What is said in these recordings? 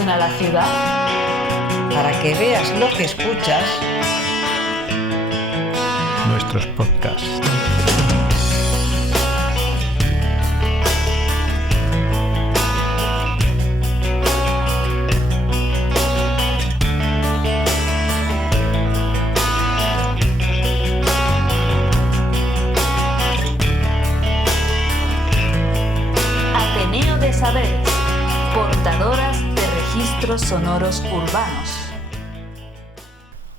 suena la ciudad? Para que veas lo que escuchas. Nuestros podcasts. Ateneo de Saberes, portadoras de registros sonoros urbanos.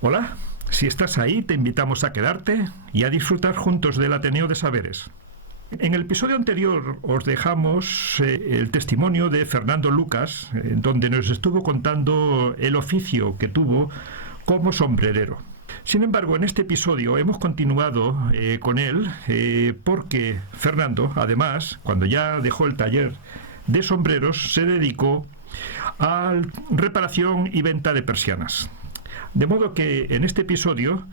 Hola, si estás ahí te invitamos a quedarte y a disfrutar juntos del Ateneo de Saberes. En el episodio anterior os dejamos el testimonio de Fernando Lucas, donde nos estuvo contando el oficio que tuvo como sombrerero. Sin embargo, en este episodio hemos continuado con él porque Fernando, además, cuando ya dejó el taller de sombreros, se dedicó a reparación y venta de persianas. De modo que en este episodio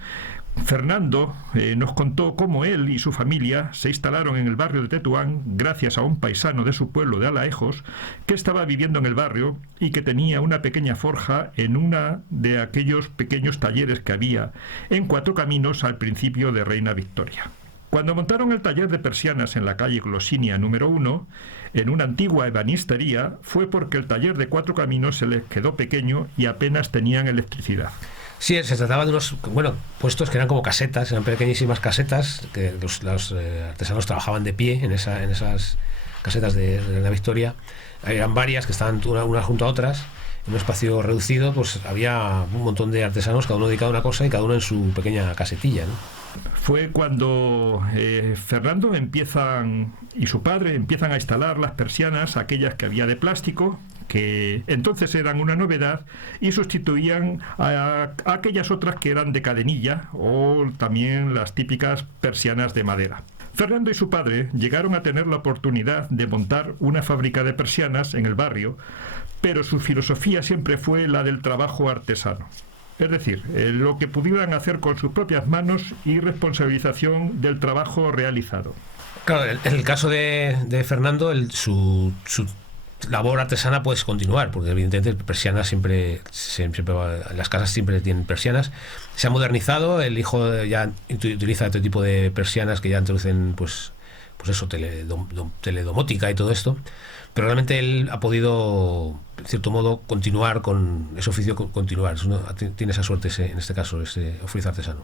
Fernando nos contó cómo él y su familia se instalaron en el barrio de Tetuán gracias a un paisano de su pueblo de Alaejos que estaba viviendo en el barrio y que tenía una pequeña forja en una de aquellos pequeños talleres que había en Cuatro Caminos al principio de Reina Victoria. Cuando montaron el taller de persianas en la calle Glosinia número 1, en una antigua ebanistería, fue porque el taller de Cuatro Caminos se les quedó pequeño y apenas tenían electricidad. Sí, se trataba de unos puestos que eran como casetas, eran pequeñísimas casetas, que los artesanos trabajaban de pie en esas casetas de la Victoria. Eran varias que estaban unas junto a otras, en un espacio reducido, pues había un montón de artesanos, cada uno dedicado a una cosa y cada uno en su pequeña casetilla, ¿no? Fue cuando Fernando y su padre empiezan a instalar las persianas, aquellas que había de plástico, que entonces eran una novedad, y sustituían a aquellas otras que eran de cadenilla o también las típicas persianas de madera. Fernando y su padre llegaron a tener la oportunidad de montar una fábrica de persianas en el barrio, pero su filosofía siempre fue la del trabajo artesano. Es decir, lo que pudieran hacer con sus propias manos y responsabilización del trabajo realizado. Claro, en el caso de Fernando, su labor artesana puede continuar, porque evidentemente persianas siempre las casas siempre tienen persianas. Se ha modernizado, el hijo ya utiliza otro tipo de persianas que ya introducen pues eso, teledomótica y todo esto, pero realmente él ha podido, en cierto modo, continuar con ese oficio, continuar. Tiene esa suerte en este caso, ese oficio artesano.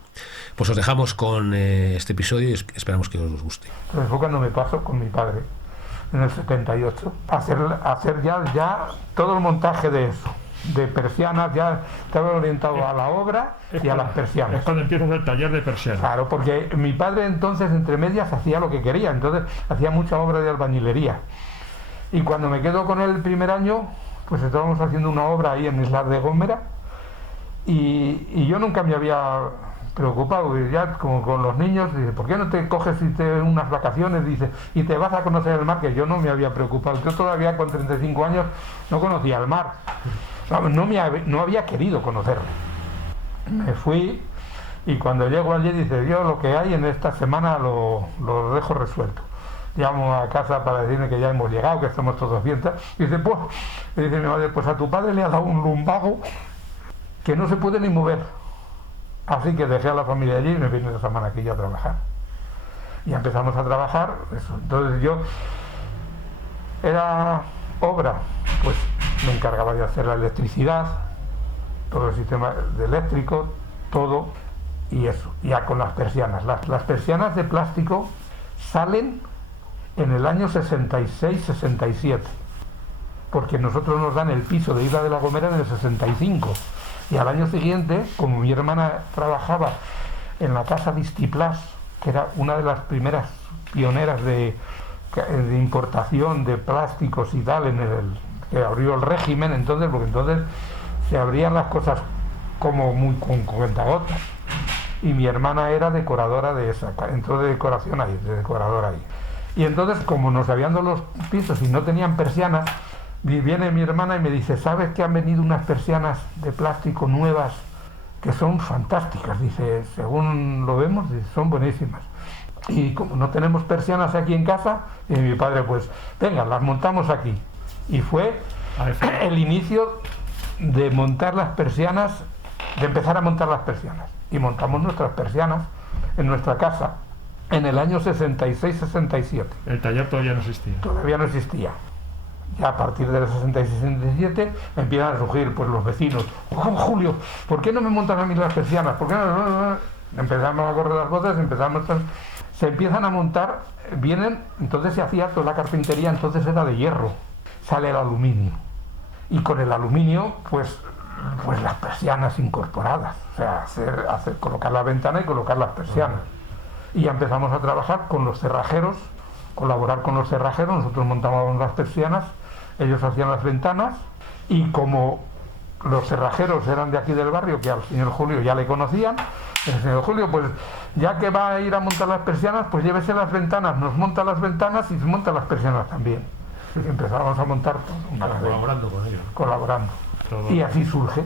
Pues os dejamos con este episodio y esperamos que os guste. Entonces fue cuando me pasó con mi padre en el 78 hacer ya todo el montaje de eso, de persianas. Ya estaba orientado a la obra y a las persianas. Es cuando empiezas el taller de persianas. Claro, porque mi padre entonces entre medias hacía lo que quería, entonces hacía mucha obra de albañilería. Y cuando me quedo con él el primer año, pues estábamos haciendo una obra ahí en Islas de Gómera y yo nunca me había preocupado, ya como con los niños, dice, ¿por qué no te coges unas vacaciones? Dice, y te vas a conocer el mar, que yo no me había preocupado. Yo todavía con 35 años no conocía el mar, no había querido conocerlo. Me fui y cuando llego allí dice, yo lo que hay en esta semana lo dejo resuelto. Llamo a casa para decirme que ya hemos llegado, que estamos todos bien. Y dice, dice mi madre, pues a tu padre le ha dado un lumbago que no se puede ni mover. Así que dejé a la familia allí y me vine esa semana aquí a trabajar. Y empezamos a trabajar, eso. Entonces yo era obra, pues me encargaba de hacer la electricidad, todo el sistema de eléctrico, todo, y eso, ya con las persianas. Las persianas de plástico salen en el año 66-67, porque nosotros nos dan el piso de Isla de la Gomera en el 65. Y al año siguiente, como mi hermana trabajaba en la casa Vistiplas, que era una de las primeras pioneras de importación de plásticos y tal, que abrió el régimen, porque entonces se abrían las cosas como muy con cuentagotas. Y mi hermana era decoradora de esa, entró de decoración ahí, de decoradora ahí. Y entonces, como nos habían dado los pisos y no tenían persianas, viene mi hermana y me dice, ¿sabes que han venido unas persianas de plástico nuevas que son fantásticas? Dice, según lo vemos, dice, son buenísimas. Y como no tenemos persianas aquí en casa, y mi padre, pues, venga, las montamos aquí. Y fue el inicio de montar las persianas, de empezar a montar las persianas. Y montamos nuestras persianas en nuestra casa en el año 66-67. El taller todavía no existía. Todavía no existía. Ya a partir del 66-67 empiezan a surgir pues los vecinos. ¡Oh, Julio! ¿Por qué no me montan a mí las persianas? ¿Por qué no? Empezamos a correr las voces, se empiezan a montar, vienen, entonces se hacía toda la carpintería, entonces era de hierro, sale el aluminio. Y con el aluminio, pues las persianas incorporadas, o sea, colocar la ventana y colocar las persianas. Y ya empezamos a trabajar con los cerrajeros, colaborar con los cerrajeros, nosotros montábamos las persianas, ellos hacían las ventanas, y como los cerrajeros eran de aquí del barrio, que al señor Julio ya le conocían, el señor Julio, pues ya que va a ir a montar las persianas, pues llévese las ventanas, nos monta las ventanas y se monta las persianas también. Y empezábamos a montar todo, colaborando con ellos. Colaborando. Todo. Y así surge.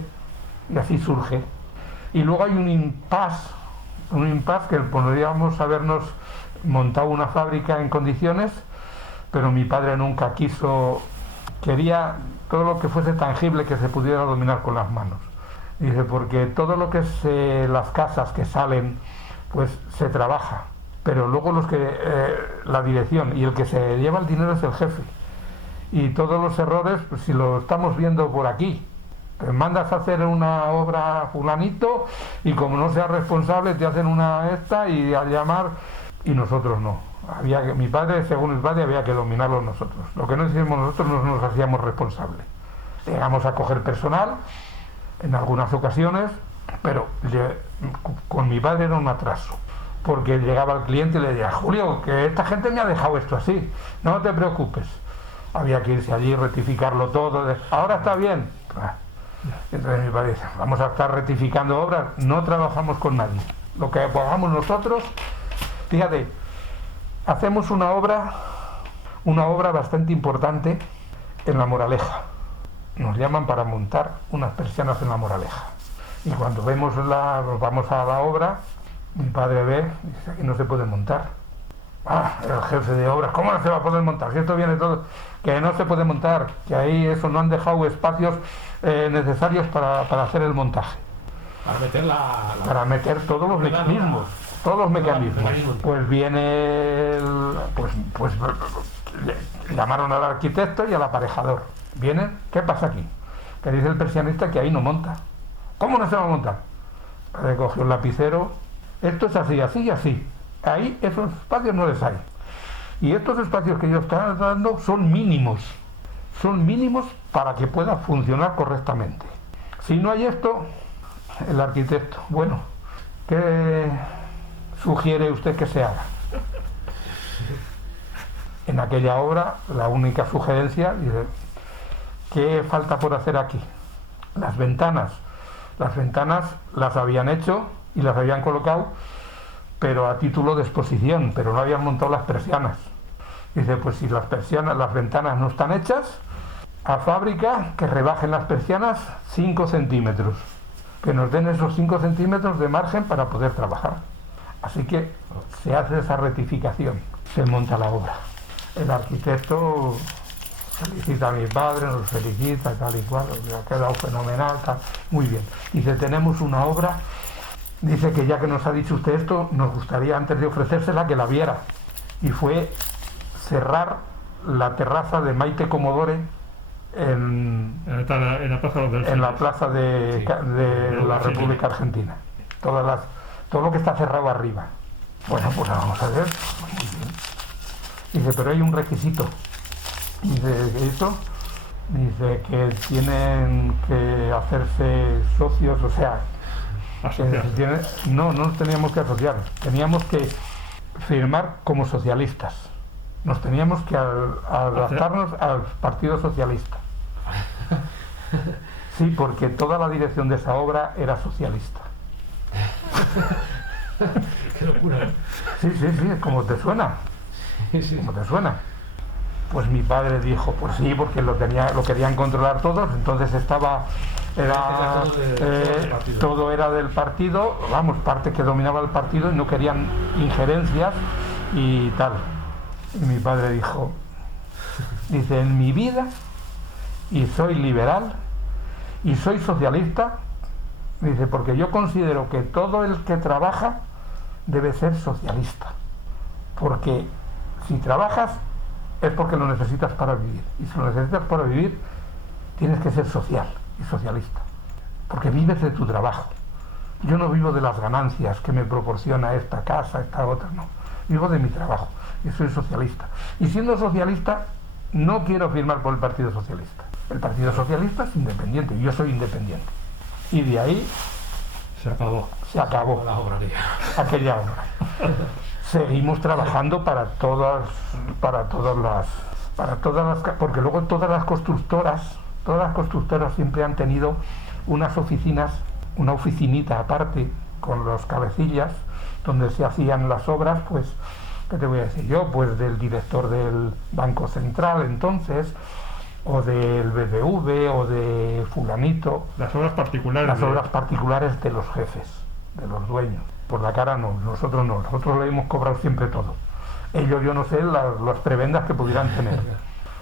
Y luego hay un impasse que podríamos habernos montado una fábrica en condiciones, pero mi padre nunca quería todo lo que fuese tangible que se pudiera dominar con las manos. Dice, porque todo lo que es las casas que salen, pues se trabaja, pero luego la dirección y el que se lleva el dinero es el jefe. Y todos los errores, pues si lo estamos viendo por aquí, te mandas a hacer una obra fulanito y como no seas responsable te hacen una y al llamar, y nosotros no. Mi padre, según mi padre, había que dominarlo nosotros. Lo que no hicimos nosotros no nos hacíamos responsables. Llegamos a coger personal en algunas ocasiones, pero con mi padre era un atraso, porque llegaba el cliente y le decía, Julio, que esta gente me ha dejado esto así, no te preocupes. Había que irse allí, rectificarlo todo, ahora está bien. Entonces mi padre dice, vamos a estar rectificando obras, no trabajamos con nadie. Lo que hagamos nosotros, fíjate, hacemos una obra bastante importante en La Moraleja. Nos llaman para montar unas persianas en La Moraleja. Y cuando vamos a la obra, mi padre ve y dice, aquí no se puede montar. El jefe de obras, ¿cómo no se va a poder montar? Si esto viene todo, que no se puede montar, que ahí eso no han dejado espacios necesarios para hacer el montaje. Para meter todos los mecanismos. Pues viene pues llamaron al arquitecto y al aparejador. Vienen, ¿qué pasa aquí? Que dice el persianista que ahí no monta. ¿Cómo no se va a montar? Le cogió el lapicero, esto es así, así y así. Ahí esos espacios no les hay. Y estos espacios que ellos están dando son mínimos para que pueda funcionar correctamente. Si no hay esto, el arquitecto, bueno, ¿qué sugiere usted que se haga? En aquella obra, la única sugerencia, dice, ¿qué falta por hacer aquí? Las ventanas las habían hecho y las habían colocado, pero a título de exposición, pero no habían montado las persianas. Dice, pues si las ventanas no están hechas, a fábrica que rebajen las persianas 5 centímetros, que nos den esos 5 centímetros de margen para poder trabajar. Así que se hace esa rectificación, se monta la obra. El arquitecto felicita a mi padre, nos felicita, tal y cual, ha quedado fenomenal, tal, muy bien. Dice, tenemos una obra, dice que ya que nos ha dicho usted esto, nos gustaría antes de ofrecérsela que la viera. Y fue cerrar la terraza de Maite Comodore en la plaza de la República Argentina. Todo lo que está cerrado arriba. Bueno, pues vamos a ver. Muy bien. Dice, pero hay un requisito. Dice, ¿eso? Dice que tienen que hacerse socios, o sea, no nos teníamos que asociar, teníamos que firmar como socialistas. Nos teníamos que adaptarnos al Partido Socialista. Sí, porque toda la dirección de esa obra era socialista. Qué locura. Sí, como te suena. Como te suena. Pues mi padre dijo, pues sí, porque lo querían controlar todos, entonces todo era del partido, vamos, parte que dominaba el partido y no querían injerencias y tal. Y mi padre dice, en mi vida y soy liberal y soy socialista, dice, porque yo considero que todo el que trabaja debe ser socialista, porque si trabajas es porque lo necesitas para vivir, y si lo necesitas para vivir tienes que ser social y socialista, porque vives de tu trabajo. Yo no vivo de las ganancias que me proporciona esta casa, esta otra, no, vivo de mi trabajo y soy socialista, y siendo socialista no quiero firmar por el Partido Socialista. El Partido Socialista es independiente, yo soy independiente, y de ahí se acabó la obra, aquella obra. Seguimos trabajando para todas las, porque luego todas las constructoras siempre han tenido unas oficinas, una oficinita aparte con los cabecillas donde se hacían las obras, pues, ¿qué te voy a decir yo? Pues del director del Banco Central entonces, o del BBV, o de fulanito. Las obras particulares. Las obras particulares de los jefes, de los dueños. Por la cara no, nosotros no, nosotros le hemos cobrado siempre todo. Ellos, yo no sé las prebendas que pudieran tener.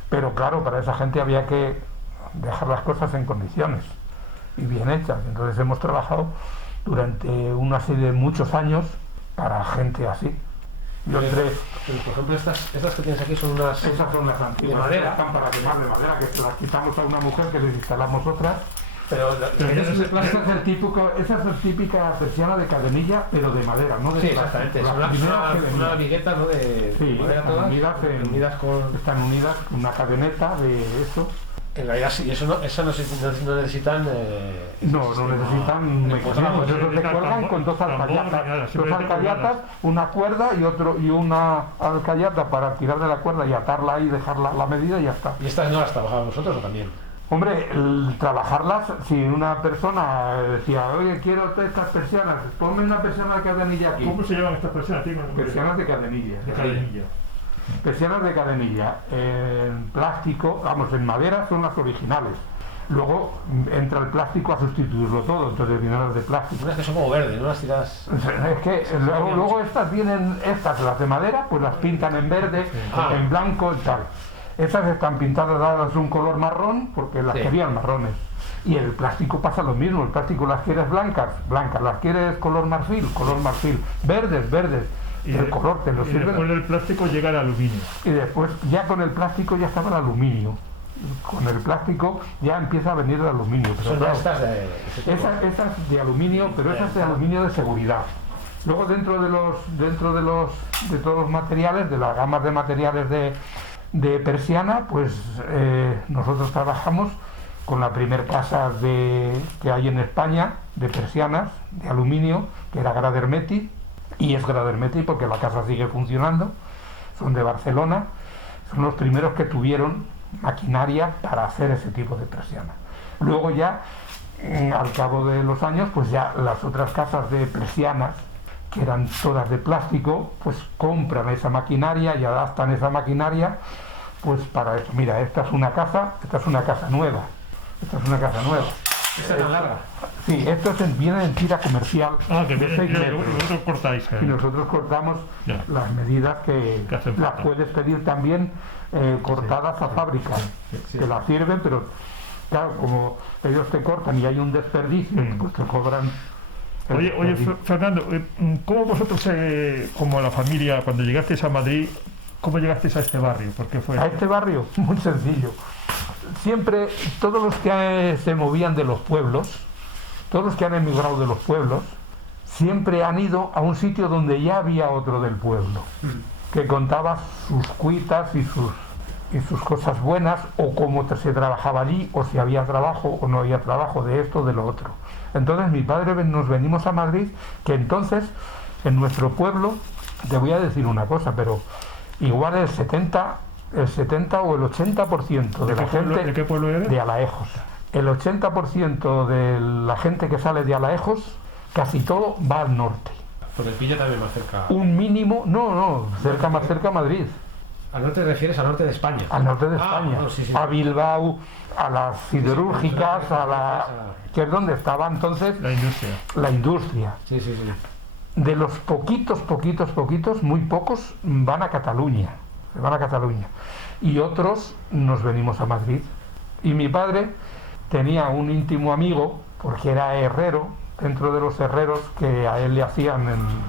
Pero claro, para esa gente había que dejar las cosas en condiciones y bien hechas. Entonces hemos trabajado durante una serie de muchos años para gente así. Yo entré, por ejemplo, estas que tienes aquí son unas... Esas son las antiguas, de madera. Están para quemar de madera, que se las quitamos a una mujer, que les instalamos otras. Pero Esa es la típica persiana de cadenilla, pero de madera, no de sí, plástico. exactamente. Las Una vigueta, ¿no? Sí, madera están todas, unidas están unidas con una cadeneta de eso. En realidad sí, eso no necesitan... No necesitan mecanismos, eso se cuelgan con dos alcayatas, una cuerda y una alcayata para tirar de la cuerda y atarla ahí, dejarla a la medida y ya está. ¿Y estas no las trabajamos nosotros o también? Hombre, trabajarlas, si una persona decía, oye, quiero estas persianas, ponme una persiana de cadenilla aquí. ¿Cómo se llaman estas persianas? Persianas de cadenilla. De cadenilla. Persianas de cadenilla, en plástico, vamos, en madera son las originales. Luego entra el plástico a sustituirlo todo, entonces vienen las de plástico. Unas que son como verdes, ¿no? Las tiras... Es que luego estas vienen, las de madera, pues las pintan en verde, en blanco y tal. Esas están pintadas, dadas un color marrón, porque las querían marrones. Y el plástico pasa lo mismo, el plástico las quieres blancas, las quieres color marfil, verdes. Y el color te lo sirve. Y después del plástico llega el aluminio. Y después, ya con el plástico ya estaba el aluminio. Con el plástico ya empieza a venir el aluminio. Pero son claro, estas esas de aluminio, pero esas de aluminio de seguridad. Luego dentro de todos los materiales, de las gamas de materiales de persiana, pues nosotros trabajamos con la primer casa que hay en España de persianas de aluminio, que era Gradermeti, y es Gradermeti porque la casa sigue funcionando, son de Barcelona, son los primeros que tuvieron maquinaria para hacer ese tipo de persiana. Luego ya, al cabo de los años, pues ya las otras casas de persianas, que eran todas de plástico, pues compran esa maquinaria y adaptan esa maquinaria pues para eso. Mira, esta es una casa nueva. Esta es la larga. Sí, esto viene en tira comercial. Que de 6 metros. vosotros cortáis. Y nosotros cortamos las medidas que las puedes pedir también cortadas a fábrica, que las sirven, pero claro, como ellos te cortan y hay un desperdicio, pues te cobran. Oye, Fernando, ¿cómo vosotros, como la familia, cuando llegasteis a Madrid, cómo llegasteis a este barrio? ¿Por qué fue? A este barrio, muy sencillo. Siempre, todos los que se movían de los pueblos, todos los que han emigrado de los pueblos, siempre han ido a un sitio donde ya había otro del pueblo, que contaba sus cuitas y sus cosas buenas, o cómo se trabajaba allí, o si había trabajo o no había trabajo, de esto o de lo otro. Entonces mi padre nos venimos a Madrid, que entonces en nuestro pueblo, te voy a decir una cosa, pero igual el 70 o el 80% de la gente... ¿De qué pueblo eres? De Alaejos. El 80% de la gente que sale de Alaejos, casi todo va al norte. Porque el Pillo también más cerca. Un mínimo, más cerca a Madrid. ¿Al norte te refieres? Al norte de España. Al norte de España. Bueno, sí. A Bilbao, a las siderúrgicas, que es donde estaba entonces la industria. Sí. De los poquitos, muy pocos van a Cataluña. Se van a Cataluña. Y otros nos venimos a Madrid. Y mi padre tenía un íntimo amigo, porque era herrero, dentro de los herreros que a él le hacían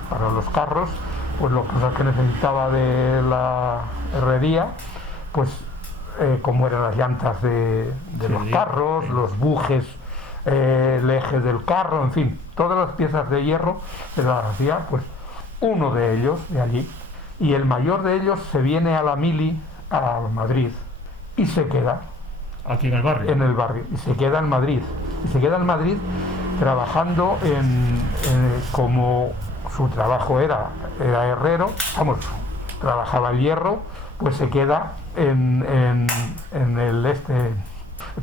para los carros, pues las cosas que necesitaba de la herrería, pues como eran las llantas de los carros, los bujes, el eje del carro, en fin, todas las piezas de hierro se las hacía pues uno de ellos de allí, y el mayor de ellos se viene a la mili a Madrid y se queda aquí en el barrio. En el barrio, y se queda en Madrid. Y se queda en Madrid trabajando como su trabajo era herrero, trabajaba el hierro, pues se queda en el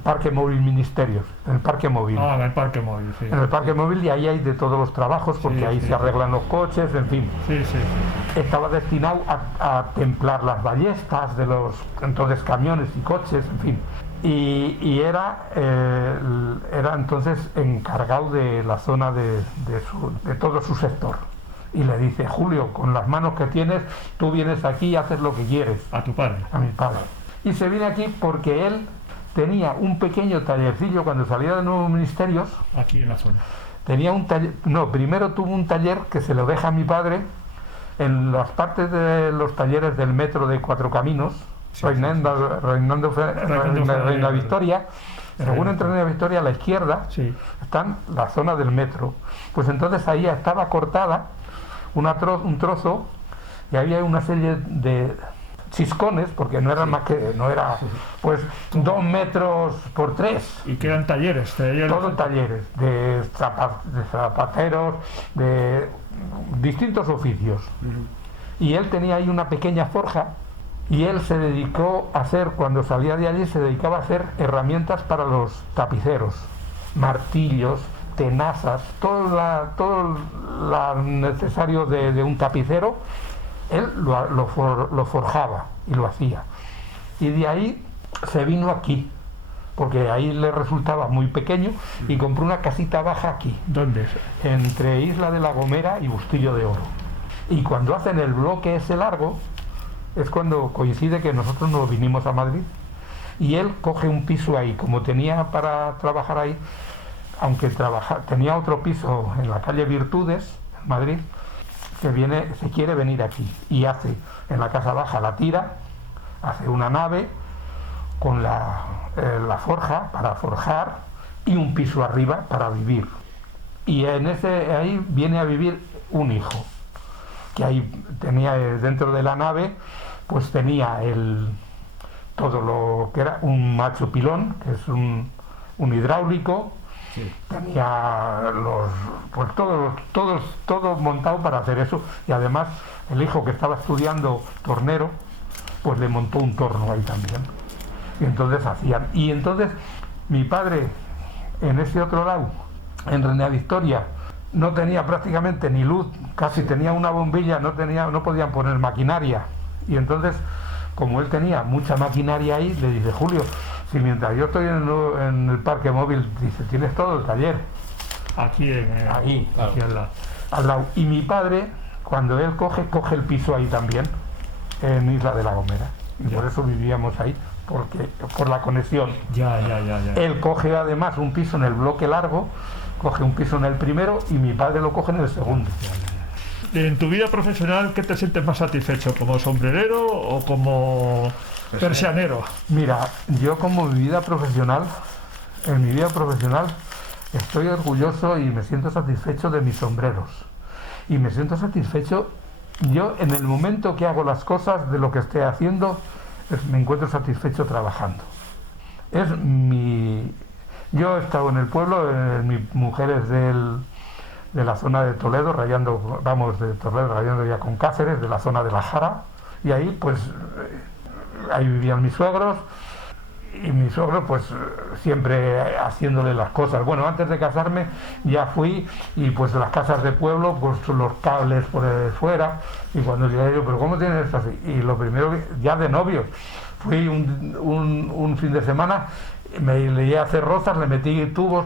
Parque Móvil Ministerios, en el Parque Móvil. En el Parque Móvil, sí. En el Parque Móvil, y ahí hay de todos los trabajos, porque ahí se arreglan los coches, en fin. Sí. Estaba destinado a templar las ballestas de los entonces camiones y coches, en fin. Y era entonces encargado de la zona de todo su sector. Y le dice: Julio, con las manos que tienes, tú vienes aquí y haces lo que quieres. ¿A tu padre? A mi padre. Y se viene aquí porque él tenía un pequeño tallercillo cuando salía de Nuevos Ministerios. Aquí en la zona. Tenía un taller, primero tuvo un taller que se lo deja a mi padre en las partes de los talleres del metro de Cuatro Caminos, Reina Victoria. Según entra Reina Victoria, a la izquierda están la zona del metro. Pues entonces ahí estaba cortada un trozo, y había una serie de chiscones, porque no eran más que, pues 2 metros por 3. ¿Y qué eran talleres? Todos talleres, de zapateros, de distintos oficios. Y él tenía ahí una pequeña forja, y él se dedicó a hacer, cuando salía de allí, se dedicaba a hacer herramientas para los tapiceros, martillos, tenazas, todo lo necesario de un tapicero. Él lo forjaba y lo hacía. Y de ahí se vino aquí, porque ahí le resultaba muy pequeño, y compró una casita baja aquí. ¿Dónde es? Entre Isla de la Gomera y Bustillo de Oro. Y cuando hacen el bloque ese largo, es cuando coincide que nosotros nos vinimos a Madrid. Y él coge un piso ahí, como tenía para trabajar ahí, aunque tenía otro piso en la calle Virtudes, en Madrid. Se quiere venir aquí y hace en la casa baja, la tira, hace una nave con la forja para forjar y un piso arriba para vivir. Y ahí viene a vivir un hijo, que ahí tenía dentro de la nave, pues tenía todo lo que era un macho pilón, que es un hidráulico. Tenía todo montado para hacer eso, y además el hijo, que estaba estudiando tornero, pues le montó un torno ahí también, y entonces hacían. Y entonces mi padre, en ese otro lado, en Reina Victoria, no tenía prácticamente ni luz, casi tenía una bombilla, no podían poner maquinaria, y entonces, como él tenía mucha maquinaria ahí, le dice: Julio, si mientras yo estoy en el Parque Móvil, dice, tienes todo el taller aquí ahí, claro, aquí al lado. Y mi padre, cuando él coge el piso ahí también, en Isla de la Gomera, y por eso vivíamos ahí, por la conexión. Ya. Él coge además un piso en el bloque largo, coge un piso en el primero, y mi padre lo coge en el segundo. En tu vida profesional, ¿qué te sientes más satisfecho? ¿Como sombrerero o como persianero? Mira, yo en mi vida profesional, estoy orgulloso y me siento satisfecho de mis sombreros. Y me siento satisfecho, yo en el momento que hago las cosas, de lo que esté haciendo, me encuentro satisfecho trabajando. Yo he estado en el pueblo, mi mujer es de la zona de Toledo, rayando ya con Cáceres, de la zona de la Jara, y ahí pues ahí vivían mis suegros, y mi suegro pues siempre haciéndole las cosas. Bueno, antes de casarme ya fui, y pues las casas de pueblo, pues los cables por fuera, y cuando llegué yo, pero ¿cómo tienes esto así? Y lo primero, ya de novios, fui un fin de semana, me leí a hacer rozas, le metí tubos,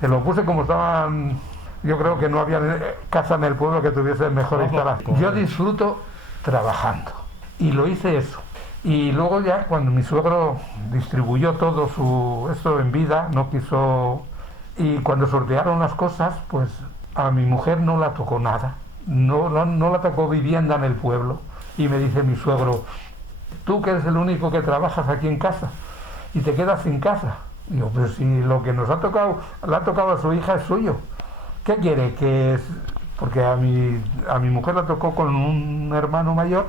se lo puse como estaban. Yo creo que no había casa en el pueblo que tuviese mejor instalación. Yo disfruto trabajando, y lo hice eso. Y luego ya cuando mi suegro distribuyó todo esto en vida, no quiso, y cuando sortearon las cosas, pues a mi mujer no la tocó nada, no la tocó vivienda en el pueblo. Y me dice mi suegro, tú que eres el único que trabajas aquí en casa y te quedas sin casa. Digo, pero si lo que nos ha tocado, le ha tocado a su hija es suyo. ¿Qué quiere? Porque a mi mujer la tocó con un hermano mayor,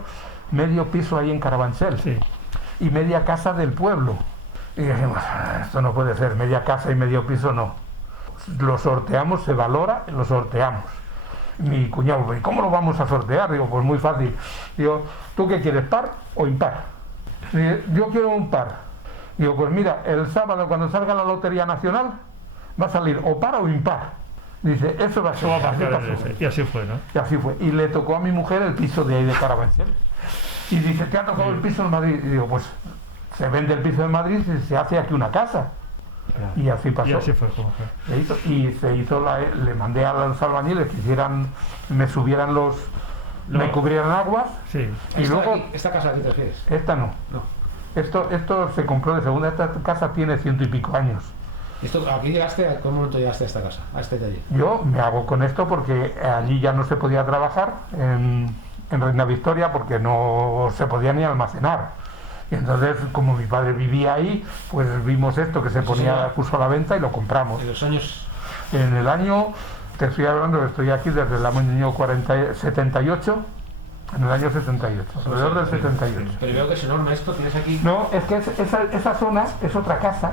medio piso ahí en Carabanchel, Sí. y media casa del pueblo. Y dijimos, esto no puede ser, media casa y medio piso no. Lo sorteamos, se valora, lo sorteamos. Mi cuñado, ¿y cómo lo vamos a sortear? Digo, pues muy fácil. Digo, ¿tú qué quieres, par o impar? Dice, yo quiero un par. Digo, pues mira, el sábado cuando salga la Lotería Nacional va a salir o par o impar. Dice, eso va a ser. Eso va a Así pasar, pasó. y así fue, ¿no? Y así fue. Y le tocó a mi mujer el piso de ahí de Carabanchel. Y dice, ¿te ha tocado el piso en Madrid? Y digo, pues se vende el piso en Madrid y se hace aquí una casa. Y así pasó. Y así fue como fue. Se hizo le mandé a los albañiles que me subieran me cubrieran aguas. Sí. Y luego, ¿Esta casa a qué te refieres? esta no. No. Esto se compró de segunda, esta casa tiene 100 y pico años. ¿Aquí llegaste? ¿A qué momento llegaste a esta casa, a este taller? Yo me hago con esto porque allí ya no se podía trabajar en Reina Victoria porque no se podía ni almacenar. Y entonces, como mi padre vivía ahí, pues vimos esto que se puso a la venta y lo compramos. ¿En los años? En el año, te estoy hablando que estoy aquí desde el año 78, en el año 78, alrededor del 78. Pero veo que es enorme esto, tienes aquí... No, es que esa zona es otra casa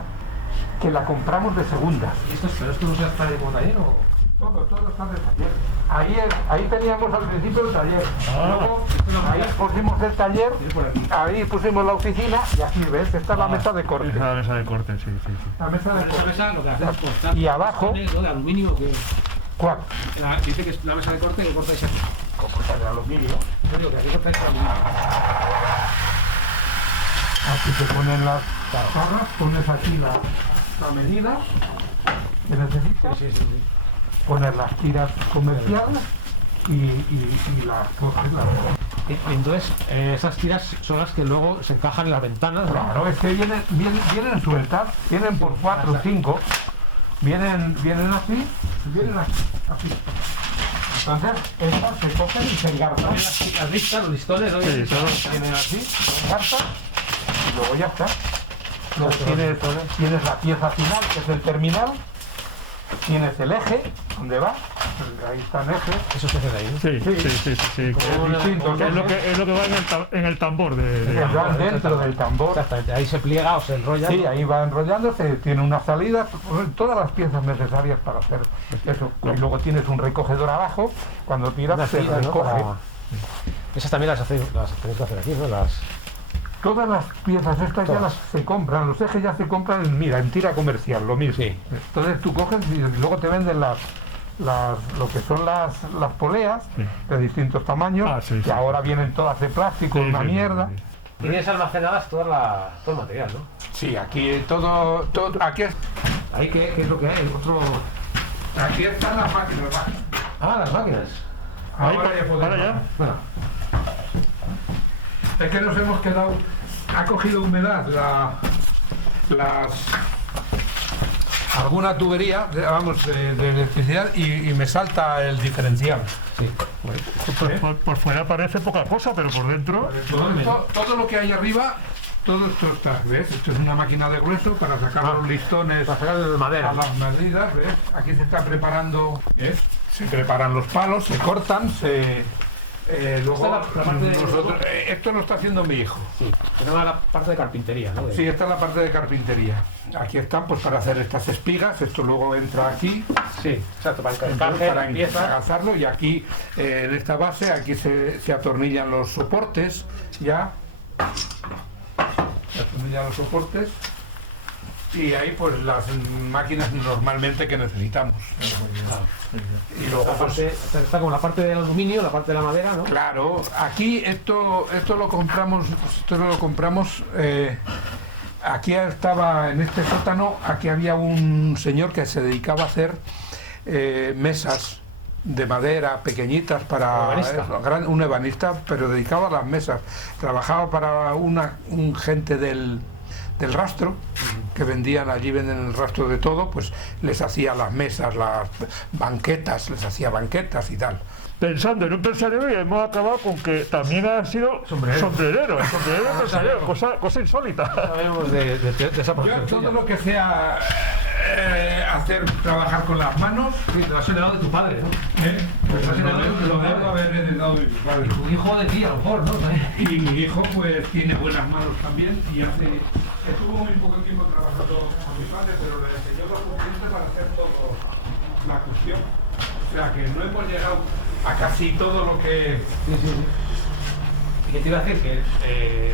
que la compramos de segunda. ¿Y pero esto no se hace como taller o...? Todo está de taller. Ahí teníamos al principio el taller. Luego, ahí pusimos el taller, ahí pusimos la oficina y aquí ves, esta es la mesa de corte. Esa es la mesa de corte, sí. La mesa de corte. mesa lo que hace es cortar. Y abajo, ¿De aluminio o qué? ¿cuál? Dice que es la mesa de corte que cortáis aquí. Como de aluminio. Yo digo que aquí cortáis aluminio. Aquí se ponen las barras, pones aquí la medida que necesitas, Sí. poner las tiras comerciales y las coges. Entonces, esas tiras son las que luego se encajan en las ventanas, ¿no? Claro, es que vienen sueltas, vienen por 4 o 5, vienen así, así. Entonces, estas se cogen y se engarzan. Las listas, los listones, ¿no? Sí, todo. Vienen así, se engarzan y luego ya está. Luego tienes la pieza final, que es el terminal, tienes el eje, donde va, ahí está el eje. Eso se hace de ahí, ¿no? Sí. Distintos Es lo ejes que va en el tambor que van dentro del tambor. Exactamente, ahí se pliega o se enrolla. Sí, ahí va enrollándose, tiene una salida, todas las piezas necesarias para hacer eso. Y luego tienes un recogedor abajo, cuando tiras se recoge. Esas también las tenéis que hacer aquí, ¿no? Todas las piezas estas ya las se compran, los ejes ya se compran en tira comercial, lo mismo. Sí. Entonces tú coges y luego te venden lo que son las poleas de distintos tamaños, que ahora vienen todas de plástico, una mierda. Tienes almacenadas todo el material, ¿no? Sí, aquí todo aquí ¿Ahí qué es lo que hay? aquí están las máquinas. Ah, las máquinas. Ahí, Ahora ya podemos. para allá. Bueno, Es que nos hemos quedado, ha cogido humedad alguna tubería, de electricidad y me salta el diferencial. sí. Por fuera parece poca cosa, pero por dentro... Todo lo que hay arriba, todo esto está, ¿ves? Esto es una máquina de grueso para sacar los listones Para sacar el madera. a las medidas, ¿ves? Aquí se está preparando, ¿ves? Se preparan los palos, se cortan, luego Esta es la parte de- esto lo está haciendo mi hijo. Sí, se llama la parte de carpintería, ¿no? Sí, esta es la parte de carpintería. Aquí están pues para hacer estas espigas, esto luego entra aquí, Sí, exacto, para el entonces, encaje, para la pieza. encajarlo, y aquí en esta base, aquí se atornillan los soportes, ya. Se atornillan los soportes. Y ahí pues las máquinas normalmente que necesitamos. Y luego La pues, parte, está como la parte del aluminio, la parte de la madera, ¿no? claro, aquí esto lo compramos, aquí estaba en este sótano, aquí había un señor que se dedicaba a hacer mesas de madera, pequeñitas, para un ebanista, pero dedicado a las mesas. Trabajaba para un gente del rastro, que venden el rastro de todo, pues les hacía las mesas, las banquetas, les hacía banquetas y tal. Pensando en un persianero, y hemos acabado con que también ha sido sombrerero persianero, cosa insólita. Sabemos de esa Yo profesión. todo lo que sea trabajar con las manos, Sí, te lo has heredado de tu padre, ¿no? pues lo debo haber heredado de mi padre. Y tu hijo de ti, a lo mejor, ¿no? Y mi hijo pues tiene buenas manos también y estuvo muy poco tiempo trabajando con mi padre, pero le enseñó lo suficiente para hacer todo la cuestión. O sea que no hemos llegado a casi todo lo que... Sí. ¿Y qué te iba a decir? Que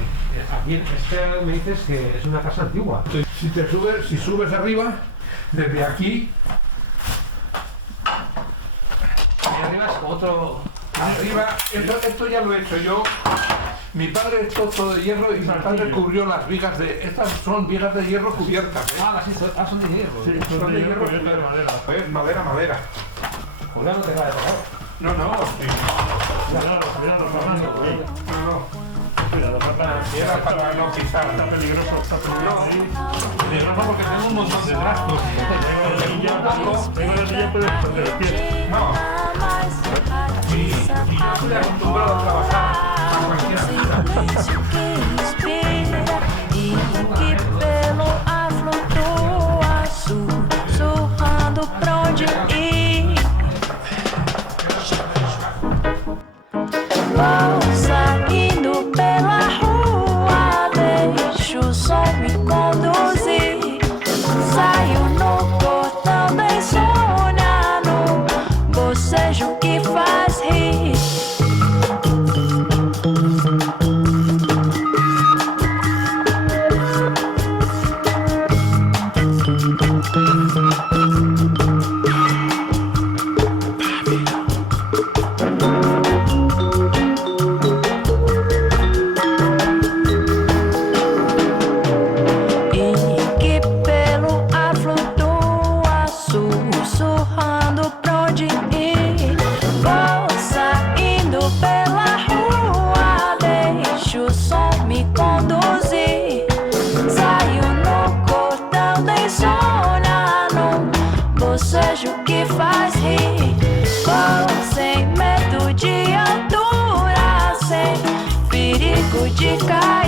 aquí me dices que es una casa antigua. Si subes arriba, desde aquí... Y arriba es otro... Arriba, esto ya lo he hecho yo. Mi padre echó todo de hierro y mi padre cubrió las vigas de... Estas son vigas de hierro cubiertas, ¿eh? Son de hierro. Sí, son de hierro y de madera. ¿Ves? Madera. Pues no te cae de favor. No. Cuidado, Fernando. Cuidado, Era para no pisar. Está peligroso. Peligroso porque tengo un montón de trastos. Tengo la silla puede perder el pie. No. Y yo estoy acostumbrado a trabajar a cualquier cosa. Silêncio que inspira e que pelo ar flutua azul, surrando pra onde ir. Vou saindo pela rua, deixo o som me conduzir. Saio no portão da insônia, no bocejo que faz rir. Que faz rir, vou sem medo de altura, sem perigo de cair.